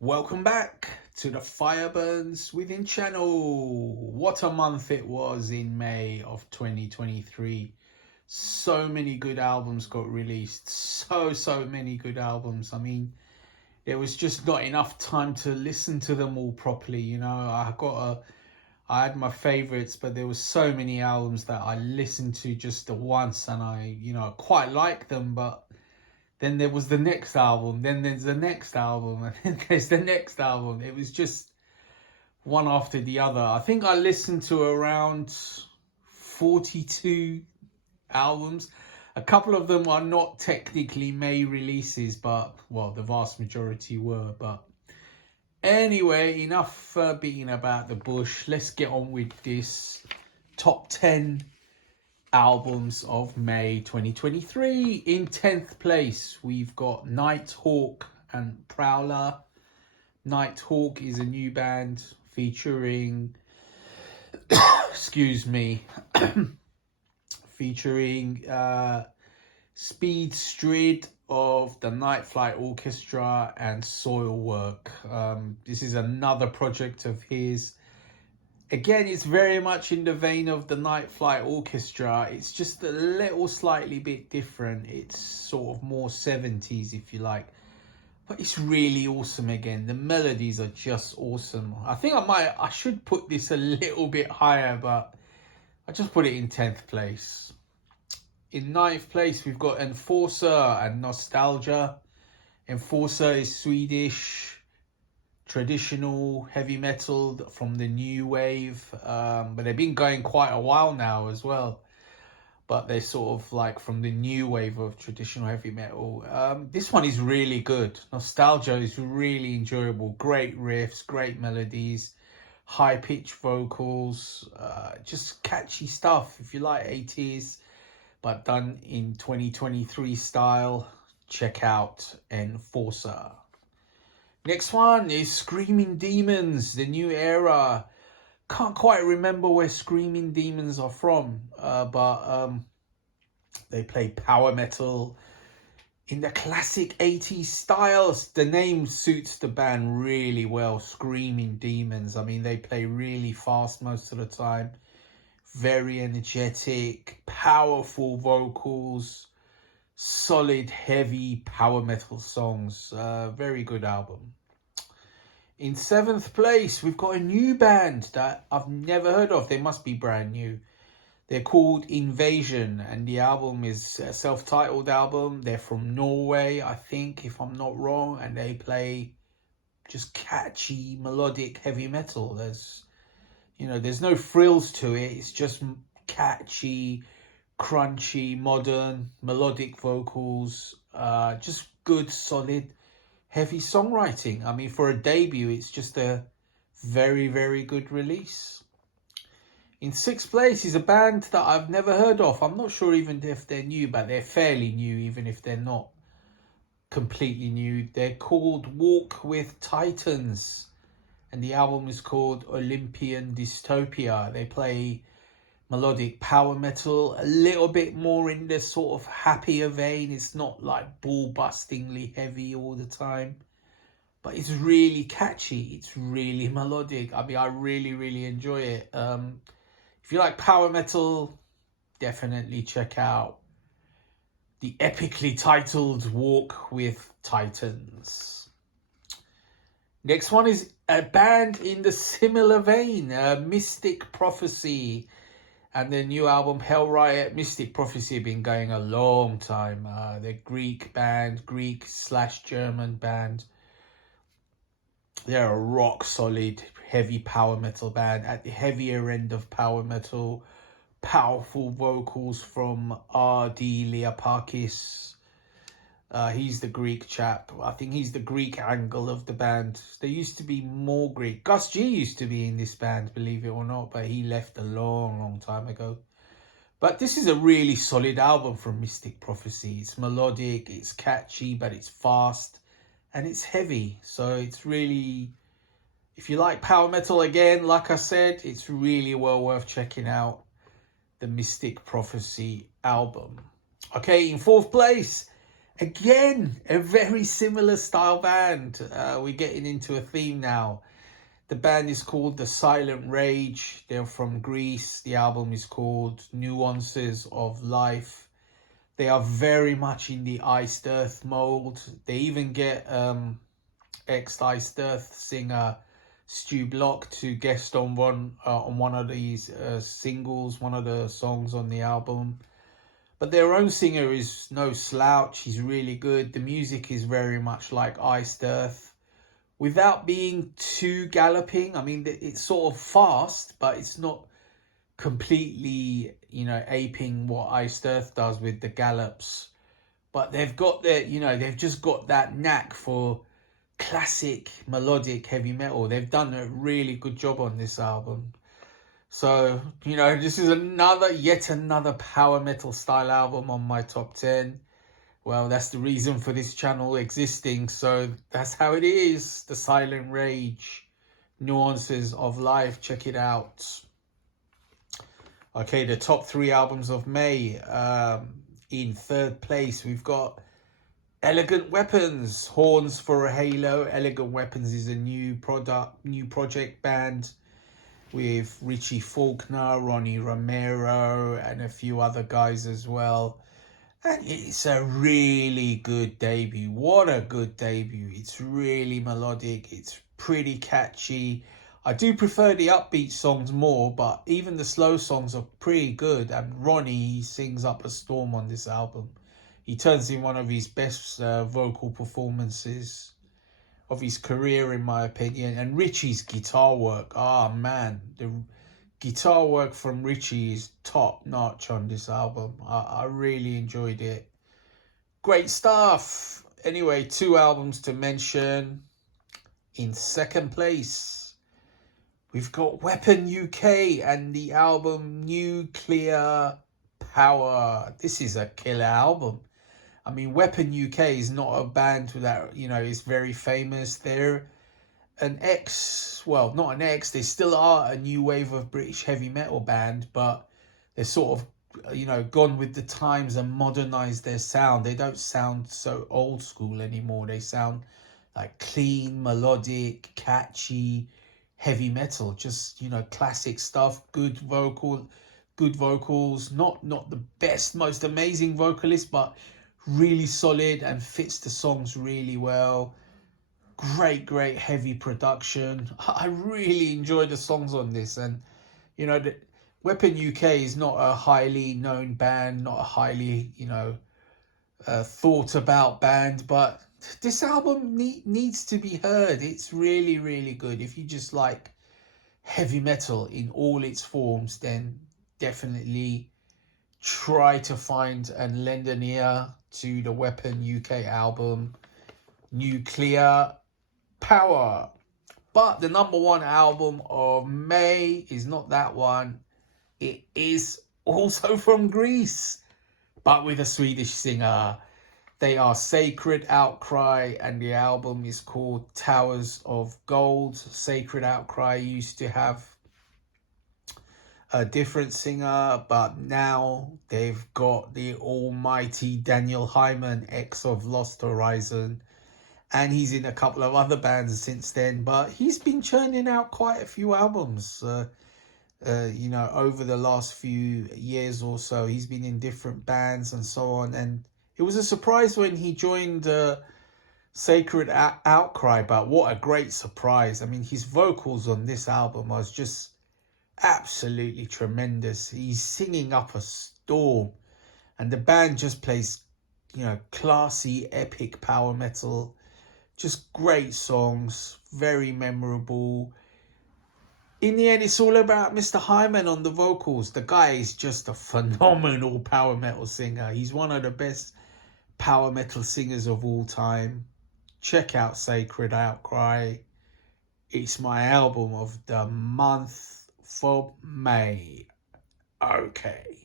Welcome back to the Fire Burns Within channel. What a month it was in May of 2023. So many good albums got released. So many good albums. I mean, there was just not enough time to listen to them all properly. I had my favorites, but there was so many albums that I listened to just once and I quite like them, but then there was the next album, then there's the next album, and then there's the next album. It was just one after the other. I think I listened to around 42 albums. A couple of them are not technically May releases, but, well, the vast majority were. But anyway, enough beating about the bush. Let's get on with this top 10 albums of May 2023. In 10th place, we've got Nighthawk and Prowler. Nighthawk is a new band featuring featuring Speed Strid of the Night Flight Orchestra and Soilwork. This is another project of his. Again, it's very much in the vein of the Night Flight Orchestra. It's just a little slightly bit different. It's sort of more 70s, if you like. But it's really awesome again. The melodies are just awesome. I think I should put this a little bit higher, but I just put it in 10th place. In 9th place, we've got Enforcer and Nostalgia. Enforcer is Swedish traditional heavy metal from the new wave, but they've been going quite a while now as well, but they're sort of like from the new wave of traditional heavy metal. This one is really good. Nostalgia is really enjoyable. Great riffs, great melodies, high-pitched vocals, just catchy stuff. If you like 80s but done in 2023 style, check out Enforcer. Next one is Screaming Demons, the new era. Can't quite remember where Screaming Demons are from, but they play power metal in the classic 80s styles. The name suits the band really well, Screaming Demons. I mean, they play really fast most of the time. Very energetic, powerful vocals, solid, heavy power metal songs. Very good album. In 7th place, we've got a new band that I've never heard of. They must be brand new. They're called Invasion, and the album is a self-titled album. They're from Norway, I think, if I'm not wrong, and they play just catchy, melodic heavy metal. There's no frills to it. It's just catchy, crunchy, modern, melodic vocals, just good, solid, heavy songwriting. I mean, for a debut, it's just a very good release. In 6th place is a band that I've never heard of. I'm not sure even if they're new, but they're fairly new, even if they're not completely new. They're called Walk with Titans, and the album is called Olympian Dystopia. They play melodic power metal, a little bit more in the sort of happier vein. It's not like ball-bustingly heavy all the time, but it's really catchy. It's really melodic. I mean, I really enjoy it. If you like power metal, definitely check out the epically titled Walk with Titans. Next one is a band in the similar vein, Mystic Prophecy, and their new album Hell Riot. Mystic Prophecy have been going a long time. They're Greek band, Greek/German band. They're a rock solid, heavy power metal band at the heavier end of power metal. Powerful vocals from R.D. Liapakis. He's the Greek chap. I think he's the Greek angle of the band. There used to be more Greek. Gus G used to be in this band, believe it or not, but he left a long time ago. But this is a really solid album from Mystic Prophecy. It's melodic, it's catchy, but it's fast and it's heavy. So it's really, if you like power metal, again, like I said, it's really well worth checking out the Mystic Prophecy album. Okay, in 4th place, Again, a very similar style band. We're getting into a theme now. The band is called The Silent Rage. They're from Greece. The album is called Nuances of Life. They are very much in the Iced Earth mold. They even get ex-Iced Earth singer Stu Block to guest on one of these singles, one of the songs on the album. But their own singer is no slouch. He's really good. The music is very much like Iced Earth, without being too galloping. I mean, it's sort of fast, but it's not completely, aping what Iced Earth does with the gallops. But they've got they've just got that knack for classic melodic heavy metal. They've done a really good job on this album. So, this is yet another power metal style album on my top 10. Well, that's the reason for this channel existing. So that's how it is. The Silent Rage, Nuances of Life. Check it out. Okay, the top 3 albums of May. In third place, we've got Elegant Weapons, Horns for a Halo. Elegant Weapons is a new project band with Richie Faulkner, Ronnie Romero, and a few other guys as well. And it's a really good debut. What a good debut. It's really melodic. It's pretty catchy. I do prefer the upbeat songs more, but even the slow songs are pretty good. And Ronnie sings up a storm on this album. He turns in one of his best vocal performances of his career, in my opinion. And Richie's guitar work, man, the guitar work from Richie is top notch on this album. I really enjoyed it. Great stuff. Anyway, 2 albums to mention. In second place, we've got Weapon UK and the album Nuclear Power. This is a killer album. I mean, Weapon UK is not a band that, is very famous. They're they still are a new wave of British heavy metal band, but they're sort of, gone with the times and modernized their sound. They don't sound so old school anymore. They sound like clean, melodic, catchy, heavy metal. Just, classic stuff, good vocals, not the best, most amazing vocalist, but really solid and fits the songs really well. Great heavy production. I really enjoy the songs on this. And the Weapon UK is not a highly known band, not a highly thought about band, but this album needs to be heard. It's really good. If you just like heavy metal in all its forms, then definitely try to find and lend an ear to the Weapon UK album Nuclear Power. But the number 1 album of May is not that one. It is also from Greece, but with a Swedish singer. They are Sacred Outcry, and the album is called Towers of Gold. Sacred Outcry used to have a different singer, but now they've got the almighty Daniel Hyman, ex of Lost Horizon. And he's in a couple of other bands since then, but he's been churning out quite a few albums, over the last few years or so. He's been in different bands and so on. And it was a surprise when he joined Sacred Outcry, but what a great surprise. I mean, his vocals on this album was just absolutely tremendous. He's singing up a storm, and the band just plays, classy, epic power metal. Just great songs, very memorable. In the end, it's all about Mr. Hyman on the vocals. The guy is just a phenomenal power metal singer. He's one of the best power metal singers of all time. Check out Sacred Outcry. It's my album of the month for May. Okay.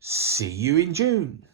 See you in June.